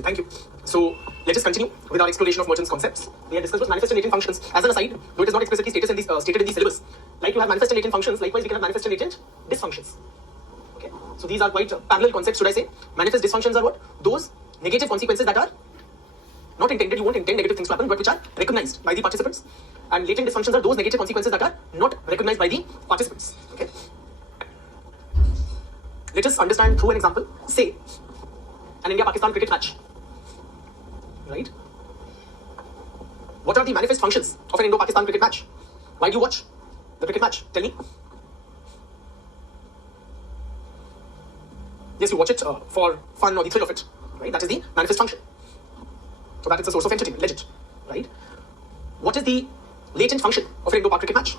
Thank you. So let us continue with our exploration of Merton's concepts. We have discussed manifest and latent functions. As an aside, though it is not explicitly stated in the syllabus, like you have manifest and latent functions, likewise we can have manifest and latent dysfunctions. Okay. So these are quite parallel concepts, should I say? Manifest dysfunctions are what? Those negative consequences that are not intended. You won't intend negative things to happen, but which are recognized by the participants. And latent dysfunctions are those negative consequences that are not recognized by the participants. Okay. Let us understand through an example. Say an India-Pakistan cricket match, right? What are the manifest functions of an Indo-Pakistan cricket match? Why do you watch the cricket match? Tell me. Yes, you watch it for fun or the thrill of it, right? That is the manifest function. So that is a source of entertainment, legend, right? What is the latent function of an Indo-Pak cricket match?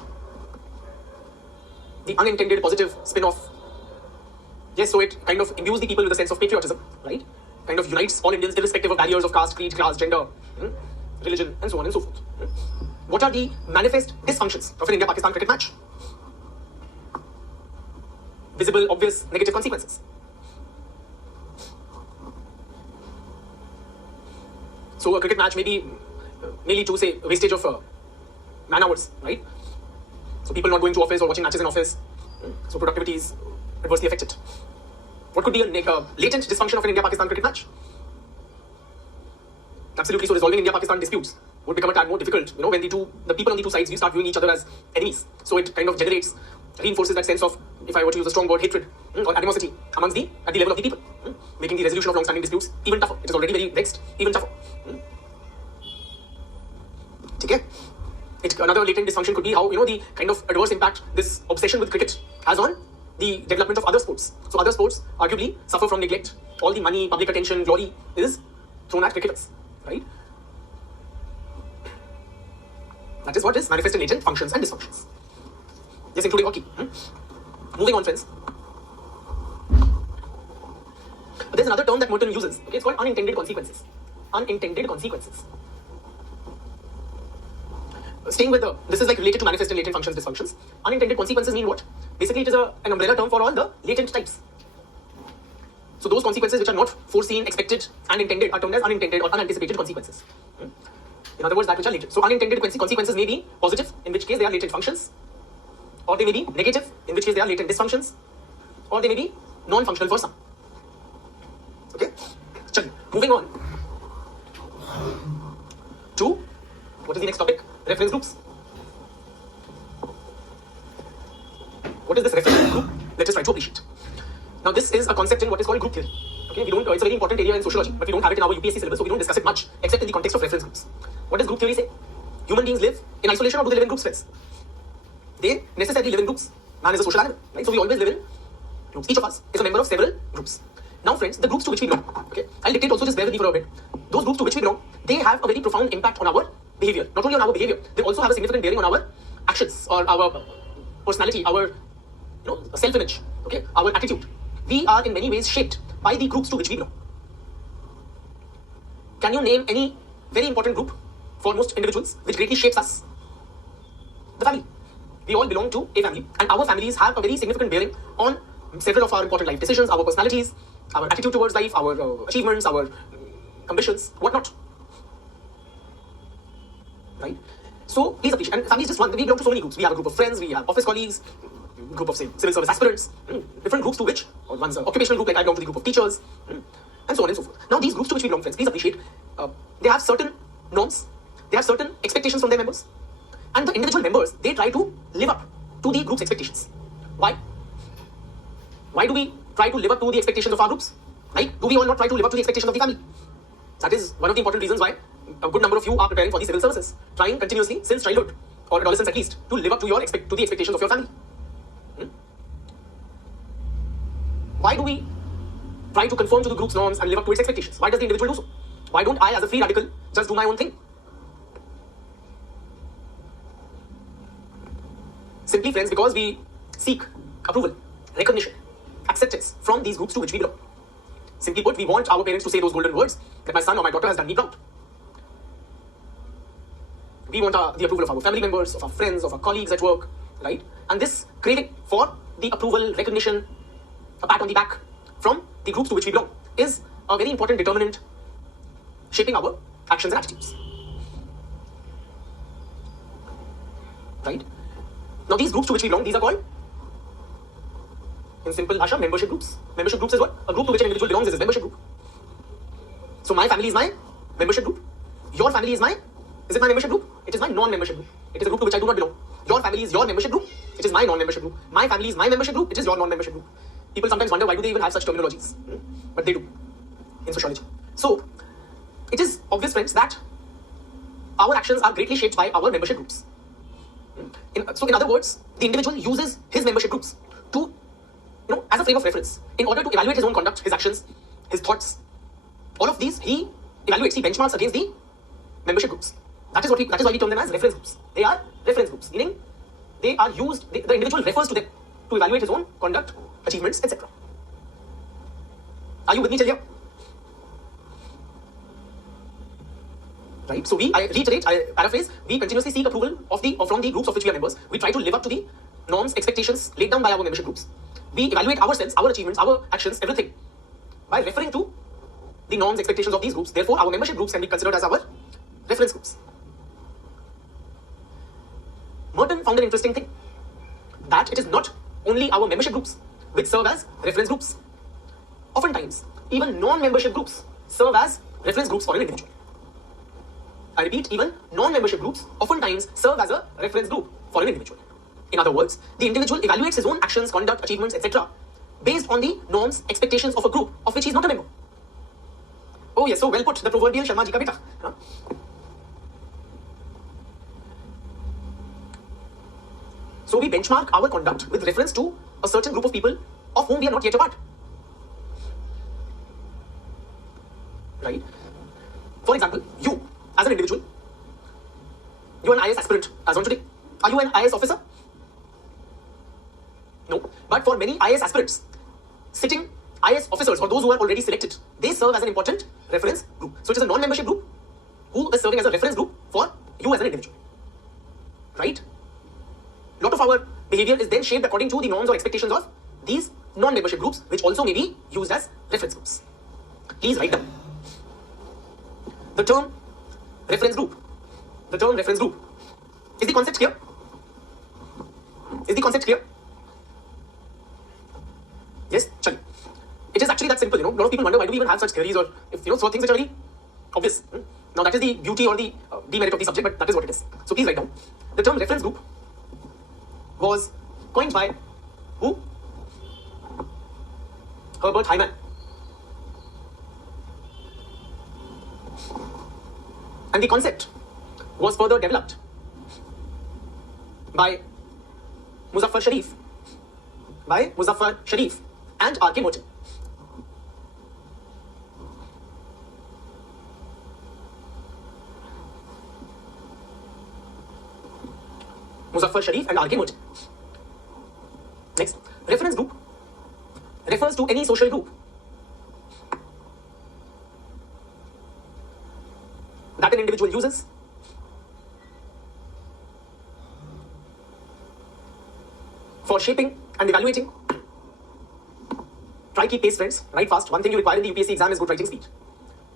The unintended positive spin-off. Yes, so it kind of imbues the people with a sense of patriotism, right? Kind of unites all Indians irrespective of barriers of caste, creed, class, gender, religion, and so on and so forth. What are the manifest dysfunctions of an India-Pakistan cricket match? Visible, obvious, negative consequences. So a cricket match may be merely to say wastage of man hours, right? So people not going to office or watching matches in office. So productivity is adversely affected. What could be a latent dysfunction of an India-Pakistan cricket match? Absolutely. So resolving India-Pakistan disputes would become a tad more difficult, when the people on the two sides, we start viewing each other as enemies. So it kind of reinforces that sense of, if I were to use a strong word, hatred or animosity at the level of the people, making the resolution of long-standing disputes even tougher. It is already very vexed, even tougher. Okay. Another latent dysfunction could be how, the kind of adverse impact this obsession with cricket has on the development of other sports. So other sports arguably suffer from neglect. All the money, public attention, glory is thrown at cricketers, right? That is what is manifest and latent functions and dysfunctions. Yes, including hockey. Moving on, friends. But there's another term that Merton uses. Okay, it's called unintended consequences. Unintended consequences. Staying with this is like related to manifest and latent functions, dysfunctions. Unintended consequences mean what? Basically, it is an umbrella term for all the latent types. So those consequences which are not foreseen, expected, and intended are termed as unintended or unanticipated consequences. In other words, that which are latent. So unintended consequences may be positive, in which case they are latent functions, or they may be negative, in which case they are latent dysfunctions, or they may be non-functional for some. Okay? Moving on to what is the next topic? Reference groups. What is this reference group? Let us try to appreciate. Now, this is a concept in what is called group theory. Okay, it's a very important area in sociology, but we don't have it in our UPSC syllabus, so we don't discuss it much, except in the context of reference groups. What does group theory say? Human beings live in isolation, or do they live in groups, friends? They necessarily live in groups. Man is a social animal, right? So we always live in groups. Each of us is a member of several groups. Now, friends, the groups to which we belong, okay, I'll dictate also, just bear with me for a bit. Those groups to which we belong, they have a very profound impact on our behavior. Not only on our behavior, they also have a significant bearing on our actions or our personality, our self-image, okay, our attitude. We are in many ways shaped by the groups to which we belong. Can you name any very important group for most individuals which greatly shapes us? The family. We all belong to a family, and our families have a very significant bearing on several of our important life decisions, our personalities, our attitude towards life, our achievements, our ambitions, whatnot. Right? So please appreciate. And family is just one. We belong to so many groups. We have a group of friends, we have office colleagues, group of civil service aspirants, different groups to which, or one's an occupational group, like I belong to the group of teachers, and so on and so forth. Now, these groups to which we belong, friends, please appreciate, they have certain norms, they have certain expectations from their members, and the individual members, they try to live up to the group's expectations. Why? Why do we try to live up to the expectations of our groups? Like, do we all not try to live up to the expectations of the family? That is one of the important reasons why a good number of you are preparing for the civil services, trying continuously since childhood, or adolescence at least, to live up to the expectations of your family. Why do we try to conform to the group's norms and live up to its expectations? Why does the individual do so? Why don't I, as a free radical, just do my own thing? Simply, friends, because we seek approval, recognition, acceptance from these groups to which we belong. Simply put, we want our parents to say those golden words that my son or my daughter has done me proud. We want the approval of our family members, of our friends, of our colleagues at work, right? And this craving for the approval, recognition, a pat on the back from the groups to which we belong is a very important determinant shaping our actions and attitudes. Right? Now these groups to which we belong, these are called, in simple Asha, membership groups. Membership groups is what? A group to which an individual belongs is a membership group. So my family is my membership group. Your family is it my membership group? It is my non-membership group. It is a group to which I do not belong. Your family is your membership group. It is my non-membership group. My family is my membership group. It is your non-membership group. People sometimes wonder why do they even have such terminologies? But they do in sociology. So it is obvious, friends, that our actions are greatly shaped by our membership groups. So in other words, the individual uses his membership groups to, as a frame of reference in order to evaluate his own conduct, his actions, his thoughts. All of these he evaluates, he benchmarks against the membership groups. That is why we term them as reference groups. They are reference groups, meaning they are used, the individual refers to them to evaluate his own conduct, achievements, etc. Are you with me till here? Right? So I reiterate, I paraphrase, we continuously seek approval from the groups of which we are members. We try to live up to the norms, expectations laid down by our membership groups. We evaluate ourselves, our achievements, our actions, everything by referring to the norms, expectations of these groups. Therefore, our membership groups can be considered as our reference groups. Merton found an interesting thing, that it is not only our membership groups which serve as reference groups. Oftentimes, even non-membership groups serve as reference groups for an individual. I repeat, even non-membership groups oftentimes serve as a reference group for an individual. In other words, the individual evaluates his own actions, conduct, achievements, etc. based on the norms, expectations of a group of which he is not a member. Oh yes, so well put, the proverbial Sharma ji ka beta. So we benchmark our conduct with reference to a certain group of people of whom we are not yet a part. Right? For example, you as an individual, you are an IAS aspirant as on today. Are you an IAS officer? No. But for many IAS aspirants, sitting IAS officers or those who are already selected, they serve as an important reference group. So it is a non-membership group who is serving as a reference group for you as an individual. Right? A lot of our behavior is then shaped according to the norms or expectations of these non-membership groups, which also may be used as reference groups. Please write down the term reference group. The term reference group. Is the concept clear? Is the concept clear? Yes? Chali. It is actually that simple, A lot of people wonder why do we even have such theories or if, so things which are very obvious. Now that is the beauty or the demerit of the subject, but that is what it is. So please write down. The term reference group was coined by who? Herbert Hyman. And the concept was further developed by Muzaffar Sharif and R.K. Merton. Muzaffar Sharif and R.K. Merton. Next, reference group refers to any social group that an individual uses for shaping and evaluating. Try keep pace, friends. Write fast. One thing you require in the UPSC exam is good writing speed.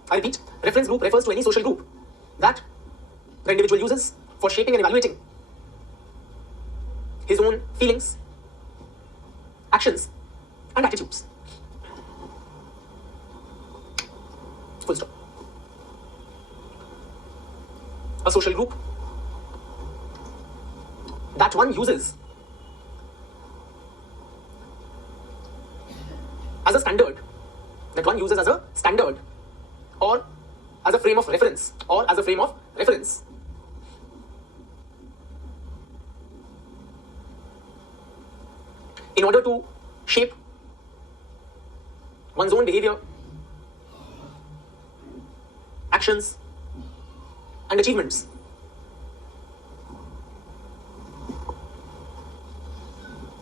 I repeat, reference group refers to any social group that the individual uses for shaping and evaluating his own feelings, actions, and attitudes. Full stop. A social group that one uses as a standard, or as a frame of reference, in order to shape one's own behavior, actions, and achievements.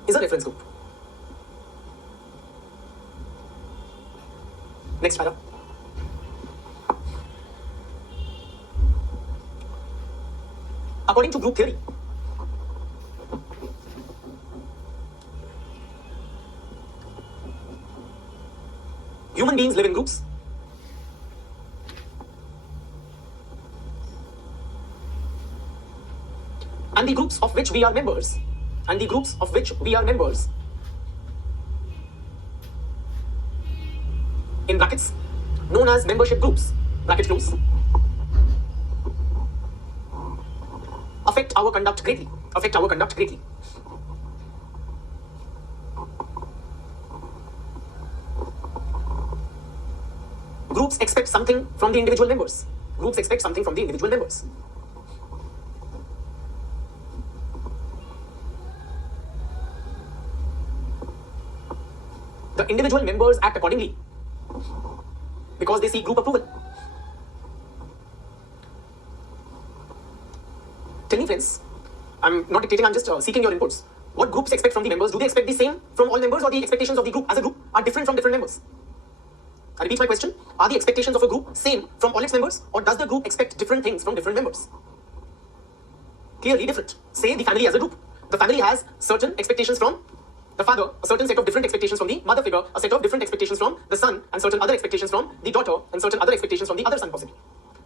Is a reference group. Next para. According to group theory, human beings live in groups and the groups of which we are members, and the groups of which we are members, in brackets, known as membership groups, bracket close, affect our conduct greatly, affect our conduct greatly. Groups expect something from the individual members. Groups expect something from the individual members. The individual members act accordingly because they seek group approval. Tell me, friends, I'm not dictating, I'm just seeking your inputs. What groups expect from the members? Do they expect the same from all members, or the expectations of the group as a group are different from different members? I repeat my question. Are the expectations of a group same from all its members, or does the group expect different things from different members? Clearly different. Say the family as a group. The family has certain expectations from the father, a certain set of different expectations from the mother figure, a set of different expectations from the son, and certain other expectations from the daughter, and certain other expectations from the other son possibly.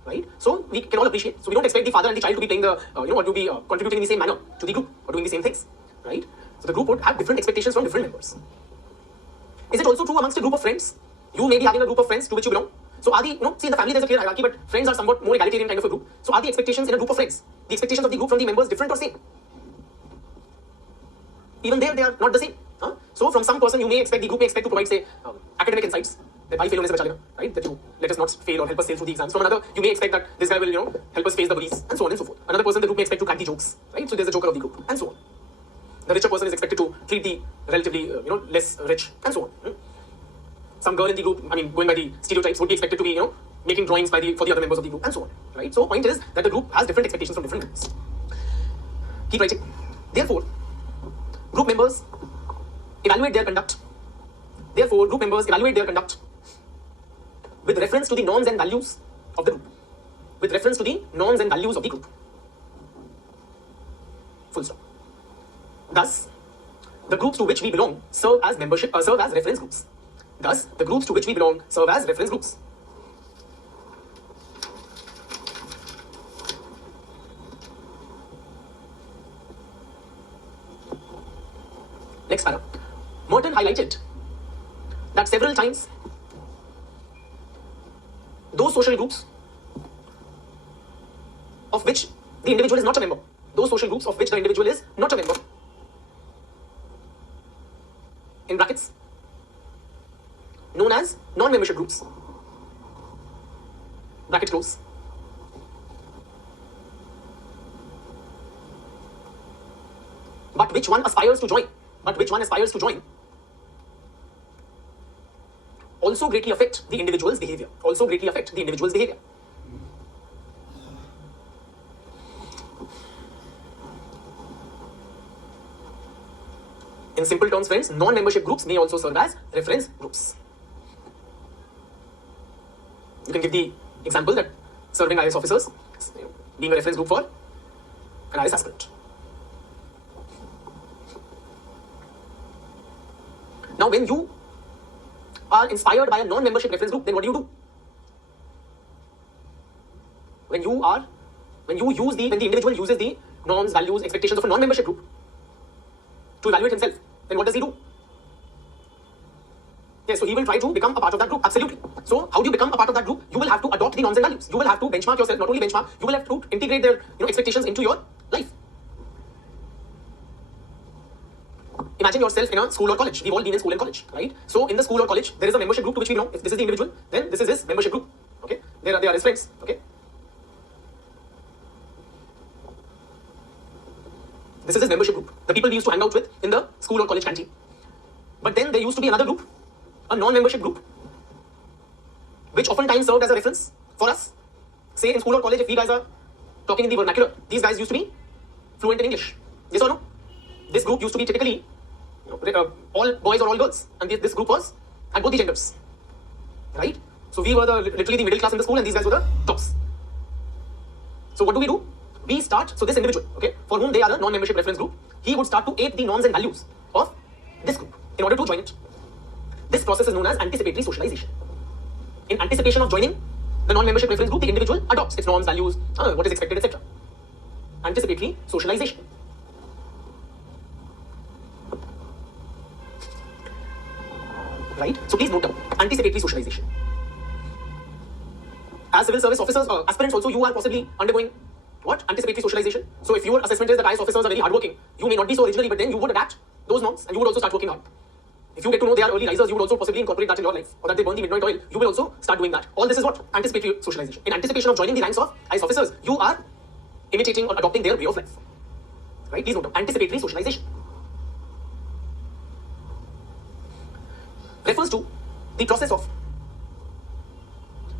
Right? So we can all appreciate. So we don't expect the father and the child to be playing the, or to be contributing in the same manner to the group, or doing the same things. Right? So the group would have different expectations from different members. Is it also true amongst a group of friends? You may be having a group of friends to which you belong. So are the, see, in the family there's a clear hierarchy, but friends are somewhat more egalitarian kind of a group. So are the expectations in a group of friends, the expectations of the group from the members, different or same? Even there, they are not the same. So from some person, you may expect, the group may expect to provide, say, academic insights, that why fail right? That you let us not fail or help us sail through the exams. From another, you may expect that this guy will, help us face the bullies, and so on and so forth. Another person, the group may expect to crack the jokes, right? So there's a joker of the group, and so on. The richer person is expected to treat the relatively, less rich, and so on. Some girl in the group, going by the stereotypes, would be expected to be, making drawings for the other members of the group, and so on, right? So point is that the group has different expectations from different members. Keep writing. Therefore, group members evaluate their conduct. Therefore, group members evaluate their conduct with reference to the norms and values of the group. With reference to the norms and values of the group. Full stop. Thus, the groups to which we belong serve as serve as reference groups. Thus, the groups to which we belong serve as reference groups. Next paragraph. Merton highlighted that several times those social groups of which the individual is not a member, those social groups of which the individual is not a member, in brackets, known as non-membership groups, bracket close, but which one aspires to join, also greatly affect the individual's behavior, In simple terms, friends, non-membership groups may also serve as reference groups. You can give the example that serving IS officers, being a reference group for an IS aspirant. Now, when you are inspired by a non-membership reference group, then what do? When the individual uses the norms, values, expectations of a non-membership group to evaluate himself, then what does he do? Yes, so he will try to become a part of that group, absolutely. So how do you become a part of that group? You will have to adopt the norms and values. You will have to benchmark yourself, not only benchmark, you will have to integrate their expectations into your life. Imagine yourself in a school or college. We've all been in school and college, right? So in the school or college, there is a membership group to which we belong. If this is the individual, then this is his membership group. Okay? They are his friends. Okay? This is his membership group. The people we used to hang out with in the school or college canteen. But then there used to be another group, a non-membership group, which oftentimes served as a reference for us. Say in school or college, if we guys are talking in the vernacular, these guys used to be fluent in English. Yes or no? This group used to be typically all boys or all girls, and this group was at both the genders, right? So we were literally the middle class in the school, and these guys were the tops. So what do? We start, so this individual, okay, for whom they are a non-membership reference group, he would start to ape the norms and values of this group in order to join it. This process is known as anticipatory socialization. In anticipation of joining the non-membership reference group, the individual adopts its norms, values, what is expected, etc. anticipatory socialization. Right? So please note down anticipatory socialization. As civil service officers, aspirants also, you are possibly undergoing what? Anticipatory socialization. So if your assessment is that IS officers are very hardworking, you may not be so originally, but then you would adapt those norms and you would also start working hard. If you get to know they are early risers, you would also possibly incorporate that in your life, or that they burn the midnight oil, you will also start doing that. All this is what? Anticipatory socialization. In anticipation of joining the ranks of IS officers, you are imitating or adopting their way of life. Right? Please note down anticipatory socialization. Refers to the process of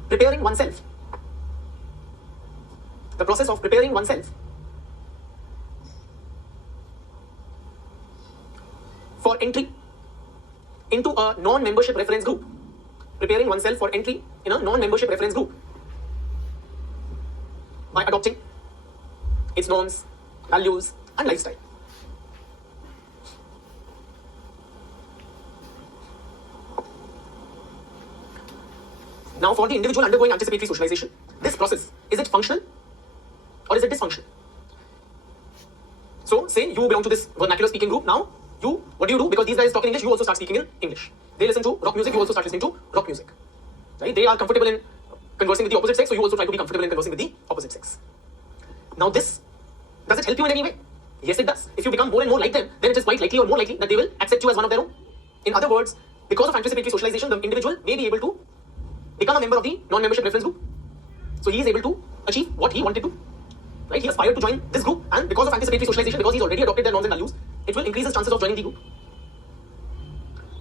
preparing oneself. The process of preparing oneself for entry into a non-membership reference group. Preparing oneself for entry in a non-membership reference group by adopting its norms, values, and lifestyle. Now, for the individual undergoing anticipatory socialization, this process, is it functional or is it dysfunctional? So, say you belong to this vernacular speaking group. Now, what do you do? Because these guys talk in English, you also start speaking in English. They listen to rock music, you also start listening to rock music. Right? They are comfortable in conversing with the opposite sex, so you also try to be comfortable in conversing with the opposite sex. Now, does it help you in any way? Yes, it does. If you become more and more like them, then it is quite likely or more likely that they will accept you as one of their own. In other words, because of anticipatory socialization, the individual may be able to become a member of the non-membership reference group. So he is able to achieve what he wanted to. Right? He aspired to join this group, and because of anticipatory socialization, because he's already adopted their norms and values, it will increase his chances of joining the group.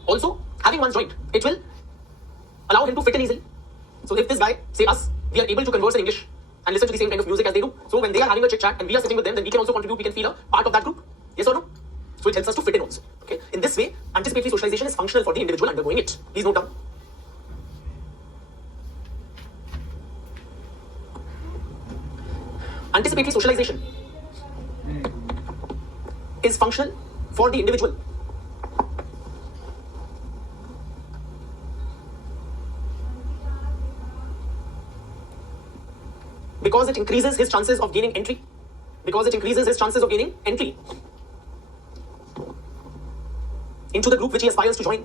Also, having once joined, it will allow him to fit in easily. So if this guy, say us, we are able to converse in English and listen to the same kind of music as they do, so when they are having a chit chat and we are sitting with them, then we can also contribute, we can feel a part of that group. Yes or no? So it helps us to fit in also. Okay? In this way, anticipatory socialization is functional for the individual undergoing it. Please note down. Anticipatory socialization is functional for the individual because it increases his chances of gaining entry. Because it increases his chances of gaining entry into the group which he aspires to join.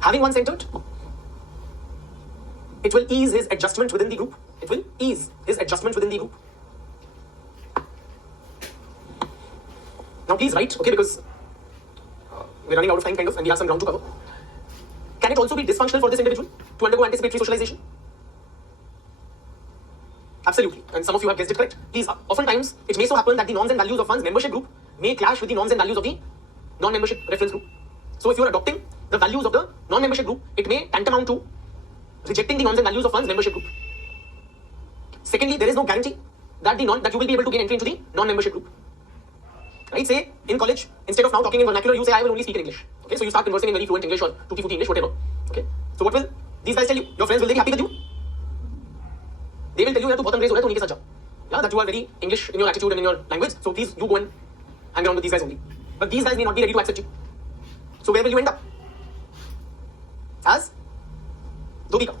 Having once entered, it will ease his adjustment within the group. It will ease his adjustment within the group. Now please write, okay, because we're running out of time kind of, and we have some ground to cover. Can it also be dysfunctional for this individual to undergo anticipatory socialization? Absolutely, and some of you have guessed it correct. Please, oftentimes, it may so happen that the norms and values of one's membership group may clash with the norms and values of the non-membership reference group. So if you're adopting the values of the non-membership group, it may tantamount to rejecting the norms and values of one's membership group. Secondly, there is no guarantee that you will be able to gain entry into the non-membership group. Right? Say, in college, instead of now talking in vernacular, you say, I will only speak in English. Okay, so you start conversing in very fluent English or tutti-frutti English, whatever. Okay, so what will these guys tell you? Your friends, will they be happy with you? They will tell you, yeah, that you are very English in your attitude and in your language, so please, you go and hang around with these guys only. But these guys may not be ready to accept you. So where will you end up? As Dobika,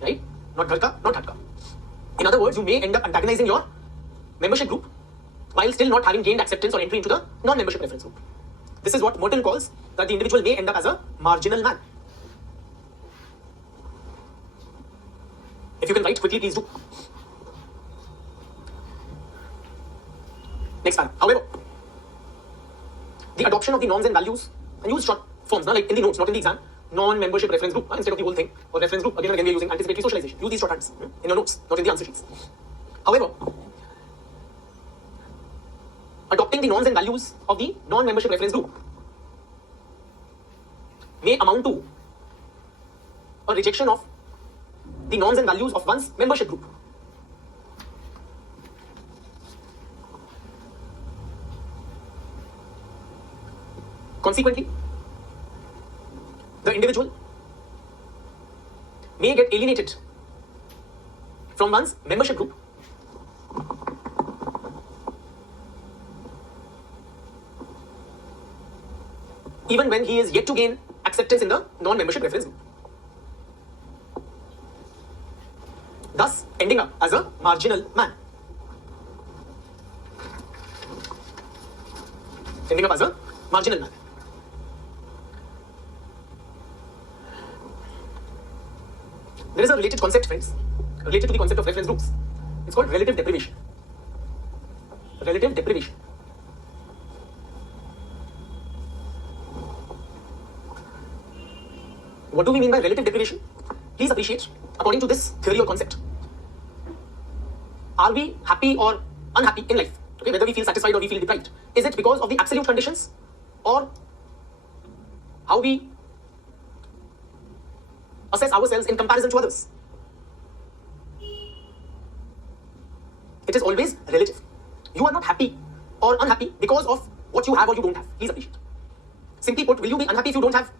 right? Not Gharka, not Hatka. In other words, you may end up antagonizing your membership group while still not having gained acceptance or entry into the non-membership reference group. This is what Merton calls that the individual may end up as a marginal man. If you can write quickly, please do. Next paragraph. However, the adoption of the norms and values, and use short forms, like in the notes, not in the exam, non-membership reference group, instead of the whole thing, or reference group, again and again we are using anticipatory socialization. Use these shorthands in your notes, not in the answer sheets. However, adopting the norms and values of the non-membership reference group may amount to a rejection of the norms and values of one's membership group. Consequently, the individual may get alienated from one's membership group even when he is yet to gain acceptance in the non-membership reference group, thus ending up as a marginal man. Ending up as a marginal man. There is a related concept, friends, related to the concept of reference groups. It's called relative deprivation. Relative deprivation. What do we mean by relative deprivation? Please appreciate, according to this theory or concept, are we happy or unhappy in life? Okay, whether we feel satisfied or we feel deprived. Is it because of the absolute conditions or how we assess ourselves in comparison to others? It is always relative. You are not happy or unhappy because of what you have or you don't have. Please appreciate. Simply put, will you be unhappy if you don't have,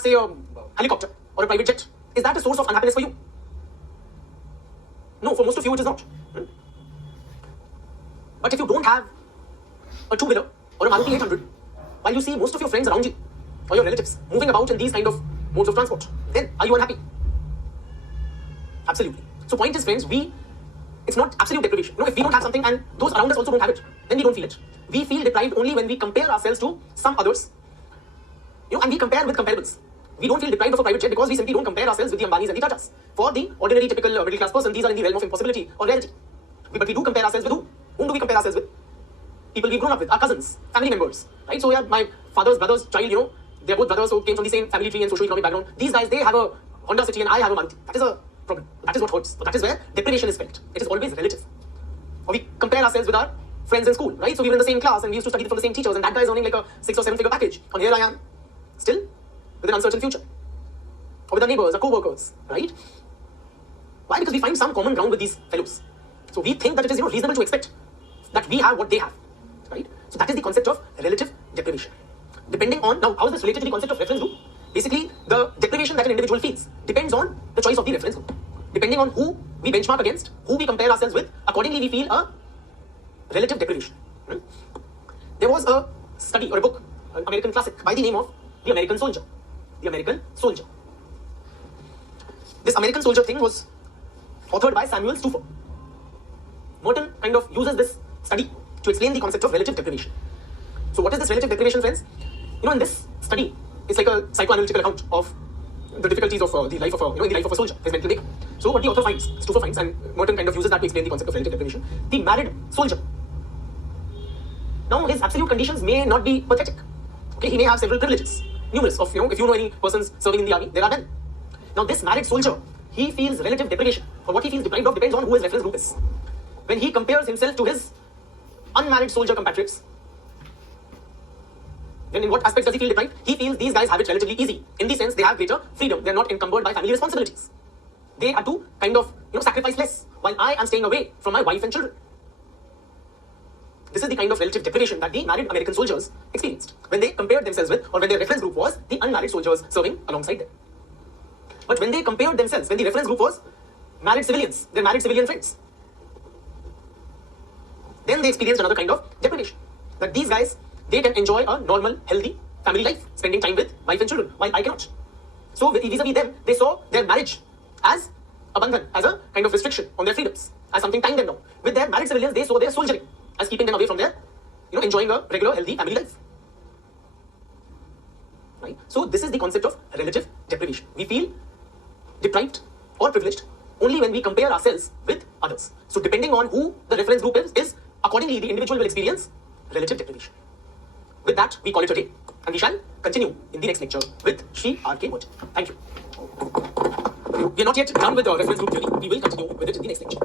say, a helicopter or a private jet? Is that a source of unhappiness for you? No, for most of you it is not. But if you don't have a two-wheeler or a Maruti 800, while you see most of your friends around you or your relatives moving about in these kind of modes of transport, then are you unhappy? Absolutely. So point is, friends, it's not absolute deprivation. If we don't have something and those around us also don't have it, then we don't feel it. We feel deprived only when we compare ourselves to some others, and we compare with comparables. We don't feel deprived of a private jet because we simply don't compare ourselves with the Ambanis and the Tatas. For the ordinary, typical middle class person, these are in the realm of impossibility or rarity. But we do compare ourselves with who? Whom do we compare ourselves with? People we've grown up with, our cousins, family members, right? So yeah, my father's brother's child, they're both brothers who came from the same family tree and socio-economic background. These guys, they have a Honda City and I have a Maruti. That is a problem. That is what hurts. So that is where deprivation is felt. It is always relative. Or we compare ourselves with our friends in school, right? So we were in the same class and we used to study from the same teachers, and that guy is earning like a 6 or 7 figure package. And here I am, still with an uncertain future. Or with our neighbors, our co-workers, right? Why? Because we find some common ground with these fellows. So we think that it is reasonable to expect that we have what they have, right? So that is the concept of relative deprivation. Depending on, now how is this related to the concept of reference group? Basically, the deprivation that an individual feels depends on the choice of the reference group. Depending on who we benchmark against, who we compare ourselves with, accordingly we feel a relative deprivation. There was a study or a book, an American classic by the name of The American Soldier. The American Soldier. This American Soldier thing was authored by Samuel Stuffer. Merton kind of uses this study to explain the concept of relative deprivation. So what is this relative deprivation, friends? In this study, it's like a psychoanalytical account of the difficulties of the life of in the life of a soldier, his mental makeup. So what the author finds, Stuffer finds, and Merton kind of uses that to explain the concept of relative deprivation. The married soldier. Now his absolute conditions may not be pathetic. Okay, he may have several privileges, numerous of if you know any persons serving in the army, there are none. Now this married soldier, he feels relative deprivation, or what he feels deprived of depends on who his reference group is. When he compares himself to his unmarried soldier compatriots, then in what aspects does he feel deprived? He feels these guys have it relatively easy. In the sense, they have greater freedom. They're not encumbered by family responsibilities. They have to kind of, sacrifice less, while I am staying away from my wife and children. This is the kind of relative deprivation that the married American soldiers experienced when they compared themselves with, or when their reference group was the unmarried soldiers serving alongside them. But when they compared themselves, when the reference group was married civilians, their married civilian friends, then they experienced another kind of deprivation. That these guys, they can enjoy a normal, healthy family life, spending time with wife and children, while I cannot. So vis-a-vis them, they saw their marriage as a bandhan, as a kind of restriction on their freedoms, as something tying them down. With their married civilians, they saw their soldiering as keeping them away from their, enjoying a regular, healthy family life. Right? So this is the concept of relative deprivation. We feel deprived or privileged only when we compare ourselves with others. So depending on who the reference group is accordingly the individual will experience relative deprivation. With that, we call it a day, and we shall continue in the next lecture with Shri R.K. Merton. Thank you. We are not yet done with the reference group theory. We will continue with it in the next lecture.